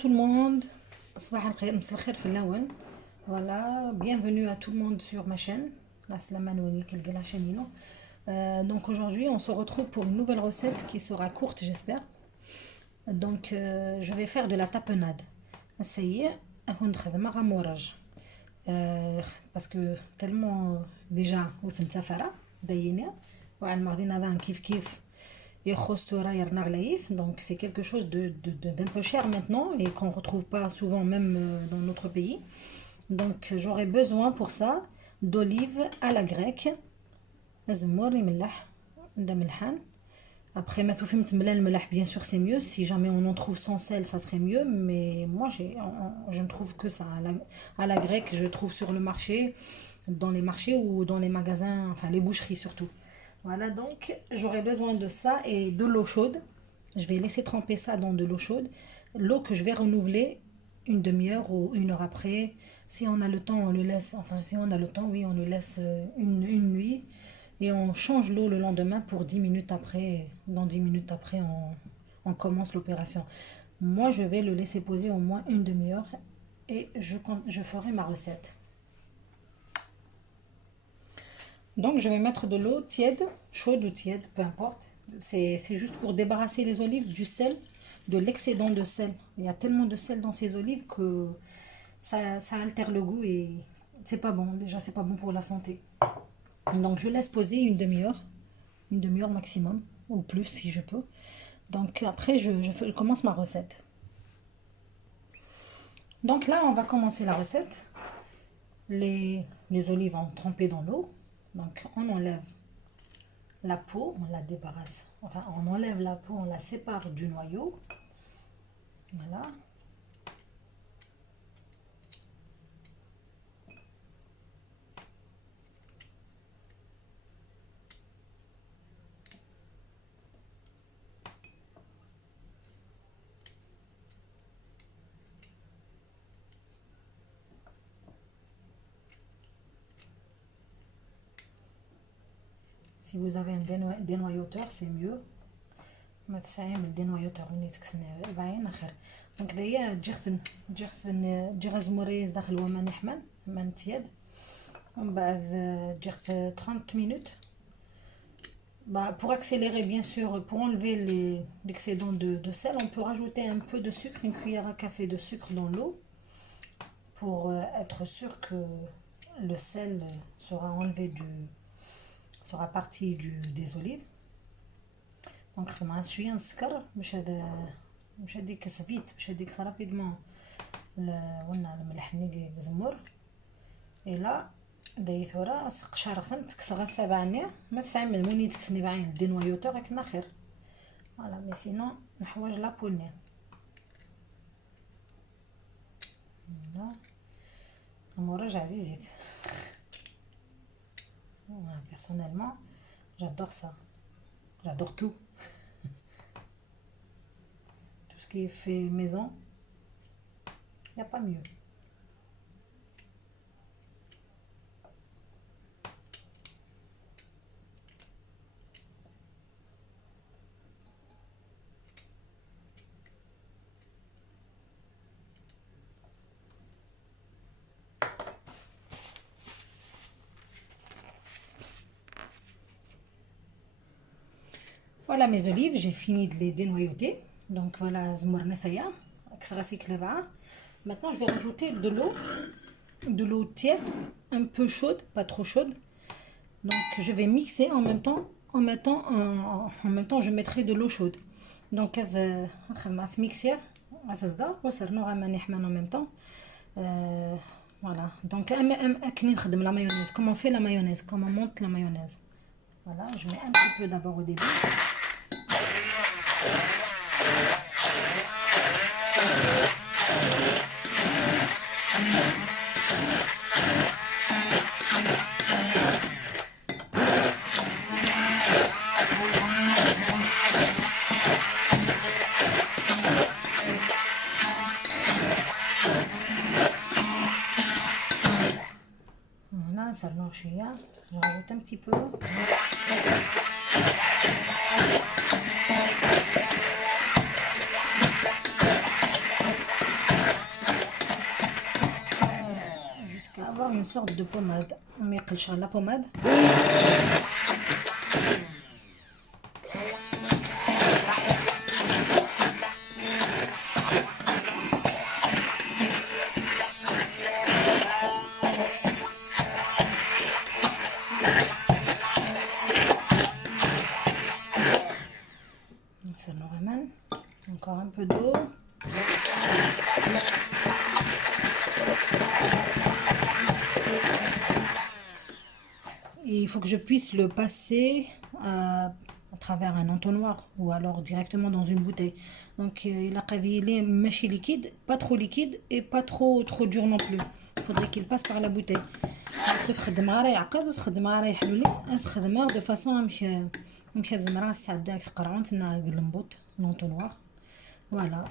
tout le monde. صباح الخير مساء الخير في الأول. Voilà, bienvenue à tout le monde sur ma chaîne. La Slama Nounik El Gela Chanino. Donc aujourd'hui, on se retrouve pour une nouvelle recette qui sera courte, j'espère. Donc je vais faire de la tapenade. Essayez, parce que tellement déjà au fin de safara, d'ailleurs, وعلى المغرب هذا كيف كيف donc c'est quelque chose d'un peu cher maintenant et qu'on ne retrouve pas souvent même dans notre pays. Donc j'aurai besoin pour ça d'olives à la grecque. Après bien sûr c'est mieux, si jamais on en trouve sans sel ça serait mieux, mais moi je ne trouve que ça à la grecque. Je trouve sur le marché, dans les marchés ou dans les magasins, enfin les boucheries surtout. Voilà, donc j'aurai besoin de ça et de l'eau chaude. Je vais laisser tremper ça dans de l'eau chaude. L'eau que je vais renouveler une demi-heure ou une heure après. Si on a le temps, on le laisse. Enfin, si on a le temps, oui, on le laisse une nuit. Et on change l'eau le lendemain pour 10 minutes après. Dans 10 minutes après, on commence l'opération. Moi, je vais le laisser poser au moins une demi-heure. Et je ferai ma recette. Donc je vais mettre de l'eau tiède, chaude ou tiède, peu importe. C'est juste pour débarrasser les olives du sel, de l'excédent de sel. Il y a tellement de sel dans ces olives que ça altère le goût et c'est pas bon. Déjà c'est pas bon pour la santé. Donc je laisse poser une demi-heure maximum, ou plus si je peux. Donc après je commence ma recette. Donc là on va commencer la recette. Les olives ont trempé dans l'eau. Donc on enlève la peau, on la débarrasse. Enfin, on enlève la peau, on la sépare du noyau. Voilà. Si vous avez un dénoyauteur, c'est mieux. ما تسعين dénoyauteur donc دايا جيغ زموريز داخل وما نحمل ما نتياد ومن بعد جيغ 30 minutes. Pour accélérer, bien sûr, pour enlever l'excédent de sel, on peut rajouter un peu de sucre, une cuillère à café de sucre dans l'eau pour être sûr que le sel sera enlevé sera parti des olives. Donc خدمة شوية نسكر مش هديك سفيت مش هديك رابيدمون قلنا الملح نيجي زمر إلا دايت ورا قشر فهمت كسغ سبعني ما تسعمل موني تكسني بعين دي نوايوتور كنا خير. فوالا مي سينو نحوج لا بولني. فوالا امورج عزيزيت. Personnellement j'adore ça, j'adore tout. Tout ce qui est fait maison, il n'y a pas mieux. Voilà mes olives, j'ai fini de les dénoyauter. Donc voilà, maintenant je vais rajouter de l'eau tiède, un peu chaude, pas trop chaude. Donc je vais mixer en même temps, je mettrai de l'eau chaude. Donc mixer en même temps. Voilà, donc la mayonnaise, comment on fait la mayonnaise, comment on monte la mayonnaise. Voilà, je mets un petit peu d'abord au début. Voilà, ça blanche. Je rajoute un petit peu. une sorte de pommade. On met la pommade. Ça nous ramène. Encore un peu d'eau. Il faut que je puisse le passer à travers un entonnoir ou alors directement dans une bouteille. Donc il a est mâché liquide, pas trop liquide et pas trop dur non plus. Il faudrait qu'il passe par la bouteille. de façon l'entonnoir. Voilà.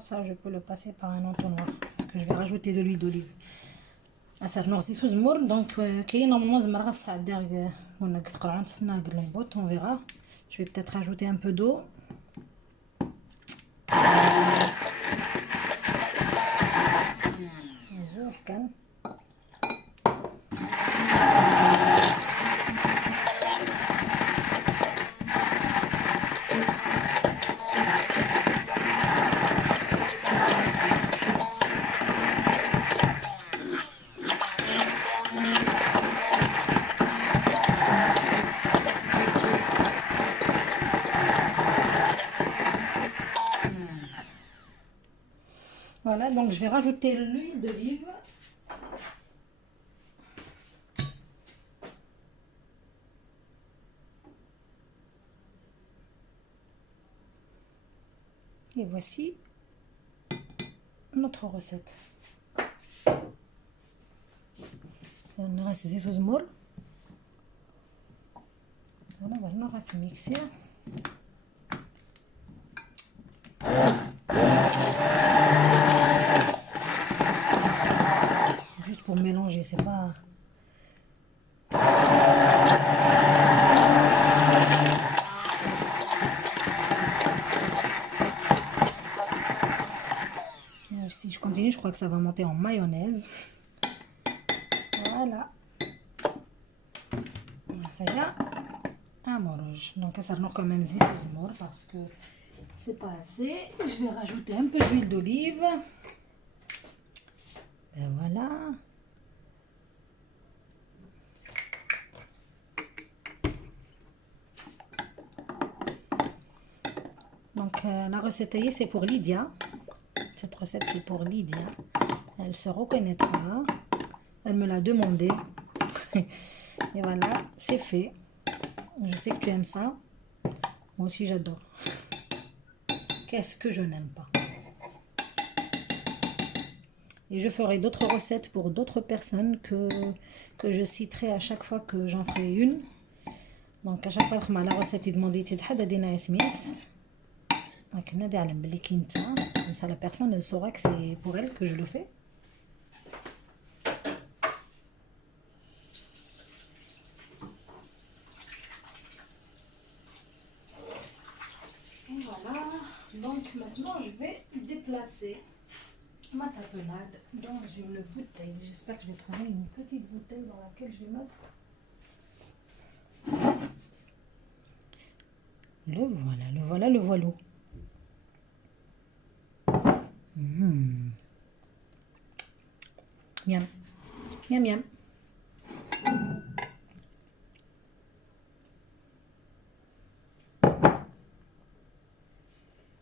Ça je peux le passer par un entonnoir parce que je vais rajouter de l'huile d'olive. Donc on verra. Je vais peut-être rajouter un peu d'eau. Voilà, donc je vais rajouter l'huile d'olive. Et voici notre recette. C'est un reste زيت وزمر. Voilà, on va mixer. Juste pour mélanger, c'est pas... Si je continue, je crois que ça va monter en mayonnaise. Voilà. On va faire un morage. Donc, ça sera quand même zit ou parce que c'est pas assez. Je vais rajouter un peu d'huile d'olive. Et voilà. Donc, la recette, c'est pour Lydia. Cette recette, c'est pour Lydia. Elle se reconnaîtra. Elle me l'a demandé. Et voilà, c'est fait. Je sais que tu aimes ça. Moi aussi, j'adore. Qu'est-ce que je n'aime pas? Et je ferai d'autres recettes pour d'autres personnes que je citerai à chaque fois que j'en ferai une. Donc, à chaque fois que la recette est demandée, comme ça la personne elle saura que c'est pour elle que je le fais. Et voilà, donc maintenant je vais déplacer ma tapenade dans une bouteille. J'espère que je vais trouver une petite bouteille dans laquelle je vais mettre. Le voilà, le voilà. Miam, miam, miam.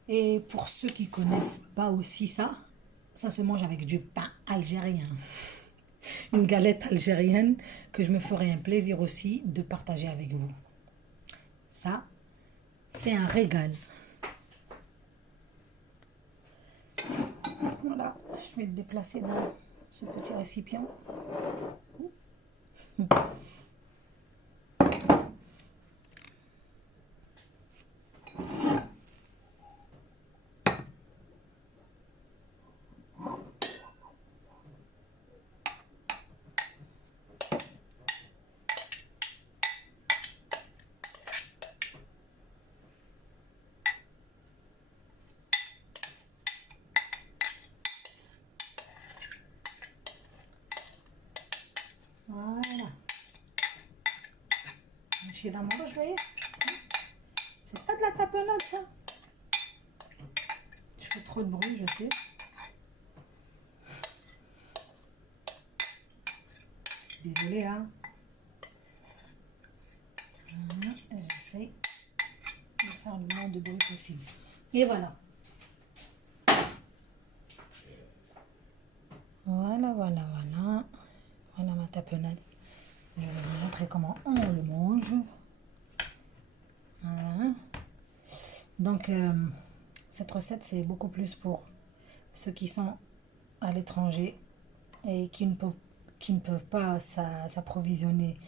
Et pour ceux qui connaissent pas aussi ça, ça se mange avec du pain algérien. Une galette algérienne que je me ferai un plaisir aussi de partager avec vous. Ça, c'est un régal. Voilà, je vais le déplacer dans ce petit récipient. Voilà. Je suis dans mon roche, vous voyez. C'est pas de la tapenade, ça. Je fais trop de bruit, je sais. Désolée, hein. J'essaie de faire le moins de bruit possible. Et voilà. Voilà, voilà, voilà. Voilà ma tapenade. Je vais vous montrer comment on le mange. Voilà. Donc, cette recette, c'est beaucoup plus pour ceux qui sont à l'étranger et qui ne peuvent pas s'approvisionner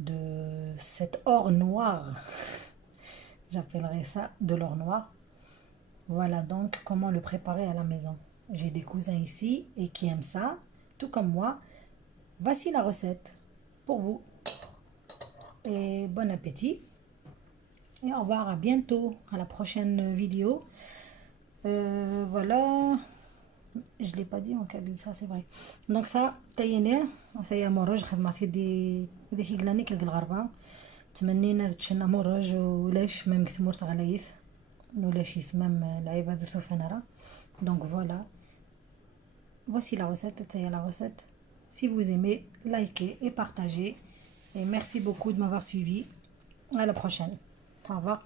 de cet or noir. J'appellerais ça de l'or noir. Voilà donc comment le préparer à la maison. J'ai des cousins ici et qui aiment ça, tout comme moi. Voici la recette pour vous. Et bon appétit. Et au revoir, à bientôt, à la prochaine vidéo. Voilà. Je ne l'ai pas dit en kabyle, ça c'est vrai. Donc ça, تايناه هي مورج خدمة دي وديك قلاني كل الغربة تمنينا تشنا مورج ولاش ميم كثمور تغليث ولاش يثمم العبادة ثوفنرا. Donc voilà. Voici la recette, c'est la recette. Si vous aimez, likez et partagez. Et merci beaucoup de m'avoir suivi. À la prochaine. Au revoir.